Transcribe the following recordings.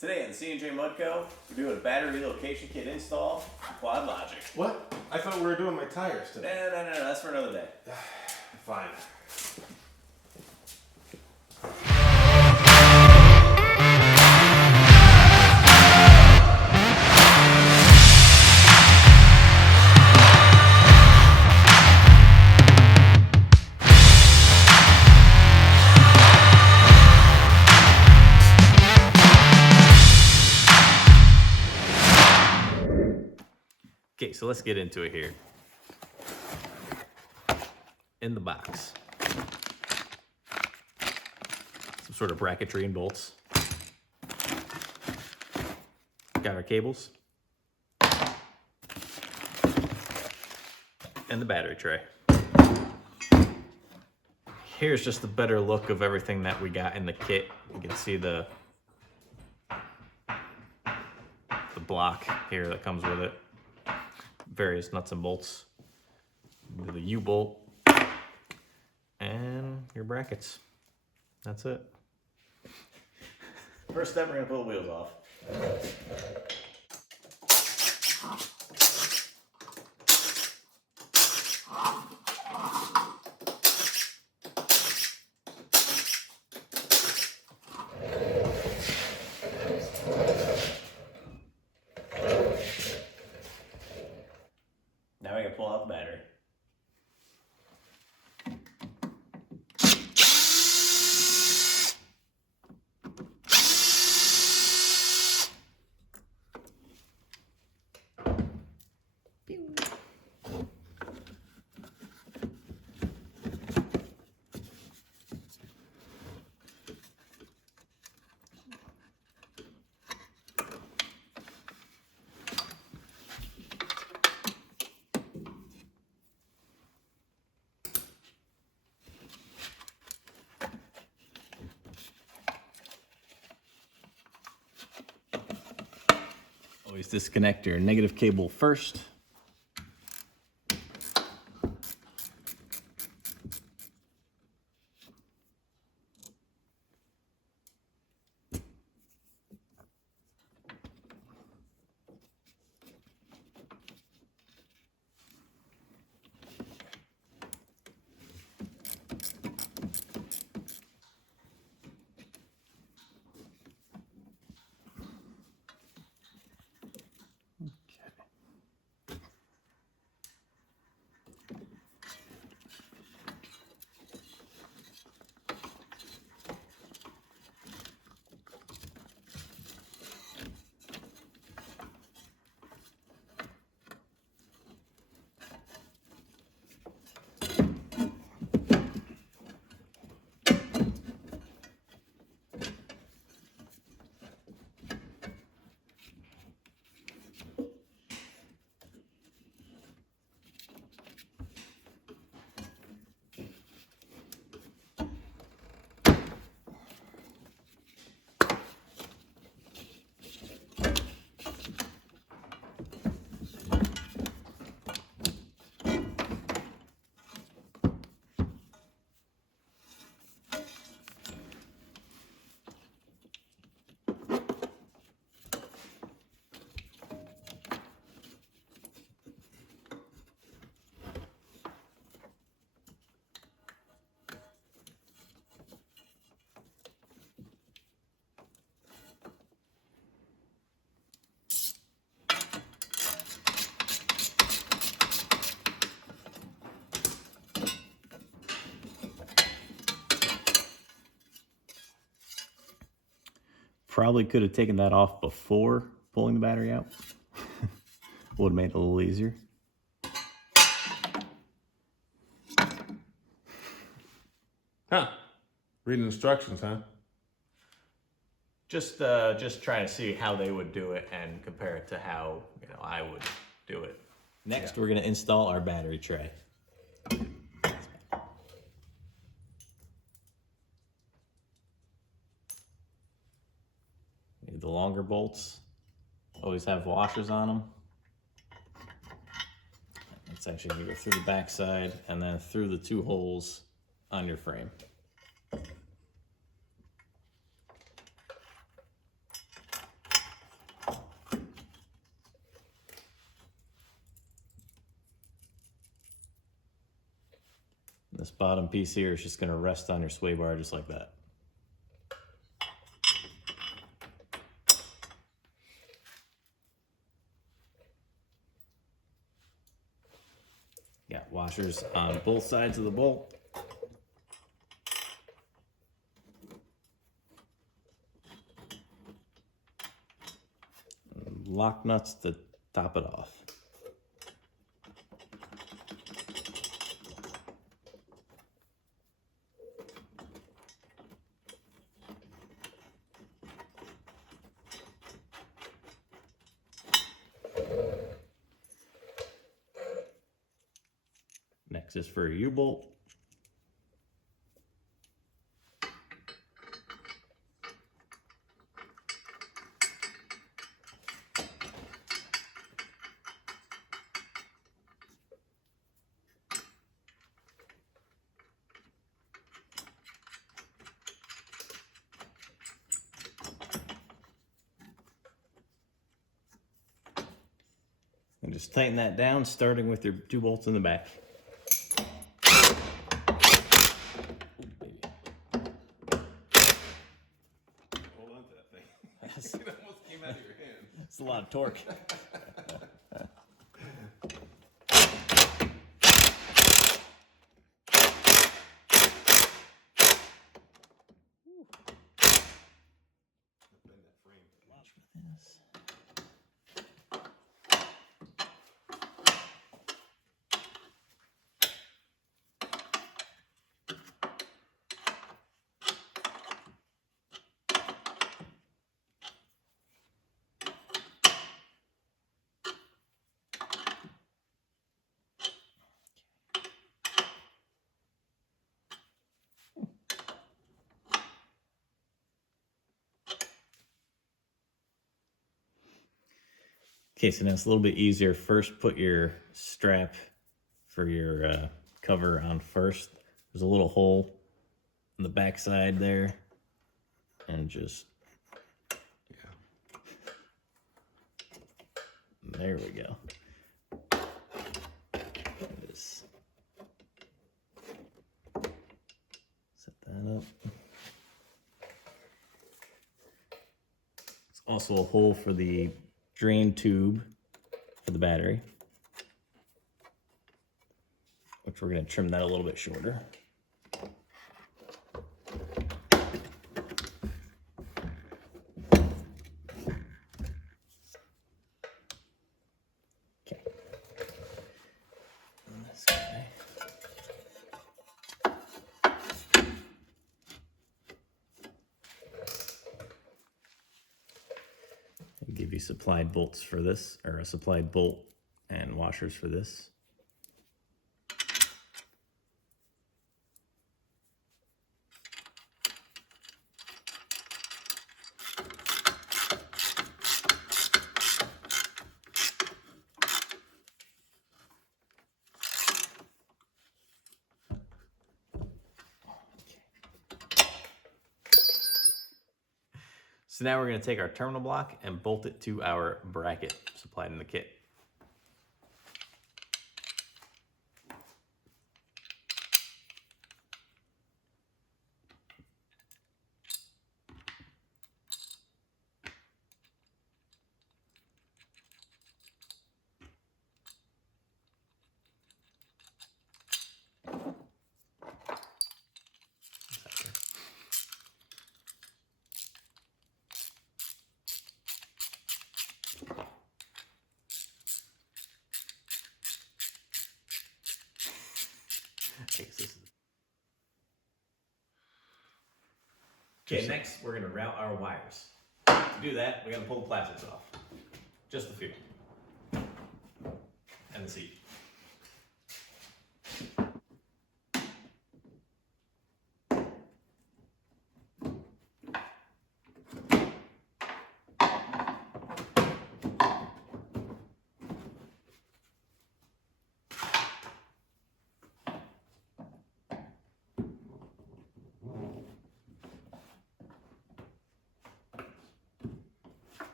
Today on C&J Mudco, we're doing a battery relocation kit install for Quad Logic. What? I thought we were doing my tires today. No, that's for another day. Fine. Okay, so let's get into it here. In the box, some sort of bracketry and bolts. Got our cables. And the battery tray. Here's just a better look of everything that we got in the kit. You can see the block here that comes with it. Various nuts and bolts. The U-bolt. And your brackets. That's it. First step, we're going to pull the wheels off. Now we're going to pull out the battery. Always disconnect your negative cable first. Probably could have taken that off before pulling the battery out. Would have made it a little easier. Huh. Reading instructions, huh? Just trying to see how they would do it and compare it to how I would do it. Next, we're gonna install our battery tray. The longer bolts always have washers on them. It's actually going to go through the back side and then through the two holes on your frame. bottom piece here is just gonna rest on your sway bar just like that. Got washers on both sides of the bolt. Lock nuts to top it off. Next is for a U-bolt. And just tighten that down, starting with your 2 bolts in the back. Hold on to that thing. It almost came out of your hand. It's a lot of torque. Bend that frame. Okay, so now it's a little bit easier. First, put your strap for your cover on first. There's a little hole on the back side there. And just, there we go. Just set that up. There's also a hole for the drain tube for the battery, which we're going to trim that a little bit shorter. Okay. And this guy. Give you supplied bolts for this, or a supplied bolt and washers for this. So now we're going to take our terminal block and bolt it to our bracket supplied in the kit. Okay, next we're going to route our wires. To do that, we got to pull the plastics off. Just a few. And the seat.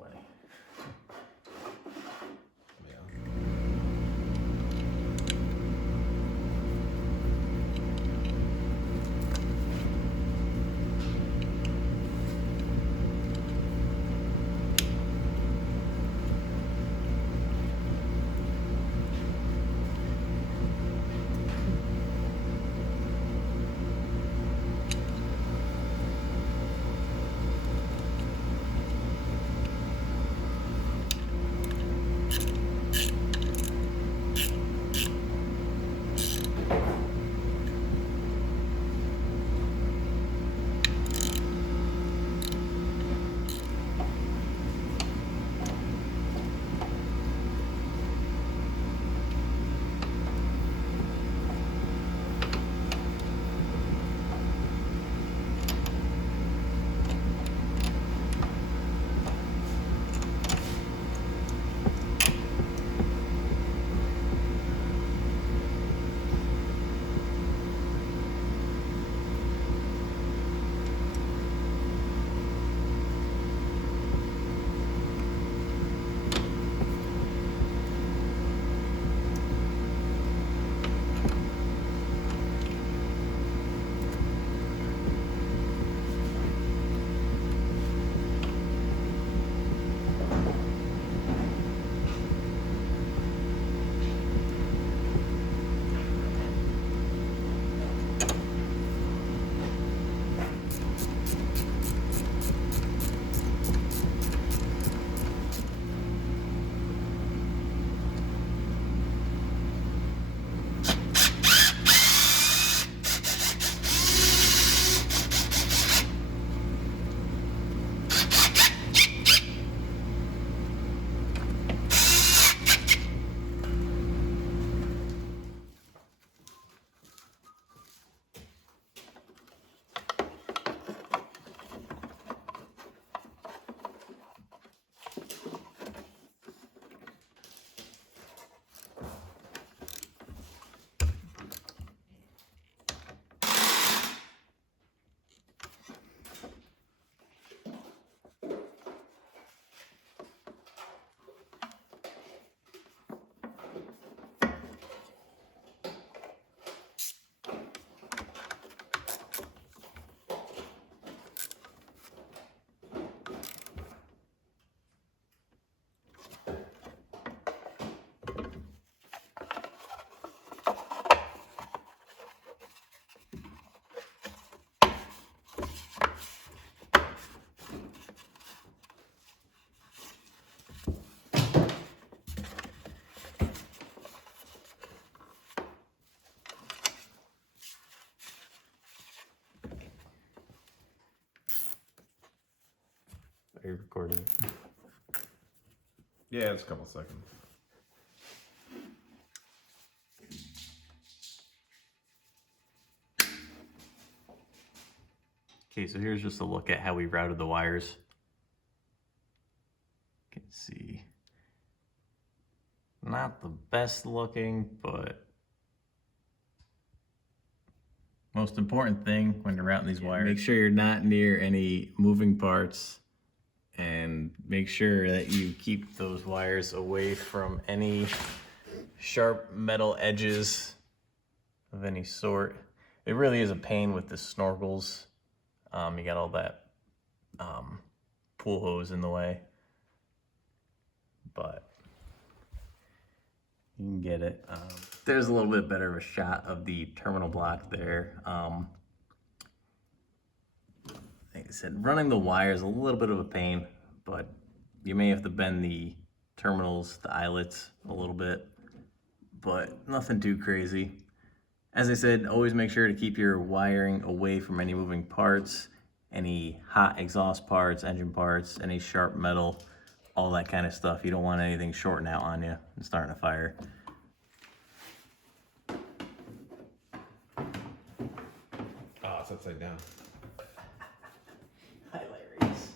plenty. Yeah. Are you recording? Yeah, it's a couple seconds. Okay, so here's just a look at how we routed the wires. You can see, not the best looking, but most important thing when you're routing these wires, make sure you're not near any moving parts, and make sure that you keep those wires away from any sharp metal edges of any sort. It really is a pain with the snorkels. You got all that pool hose in the way, but you can get it. There's a little bit better of a shot of the terminal block there. Like I said, running the wire is a little bit of a pain, but you may have to bend the terminals, the eyelets a little bit, but nothing too crazy. As I said, always make sure to keep your wiring away from any moving parts, any hot exhaust parts, engine parts, any sharp metal, all that kind of stuff. You don't want anything shorting out on you and starting a fire. Oh, it's upside down. Hilarious.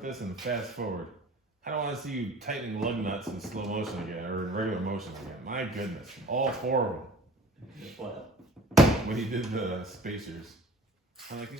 put this in fast forward. I don't want to see you tightening lug nuts in slow motion again, or in regular motion again. My goodness. All 4 of them. What? When he did the spacers. I'm like,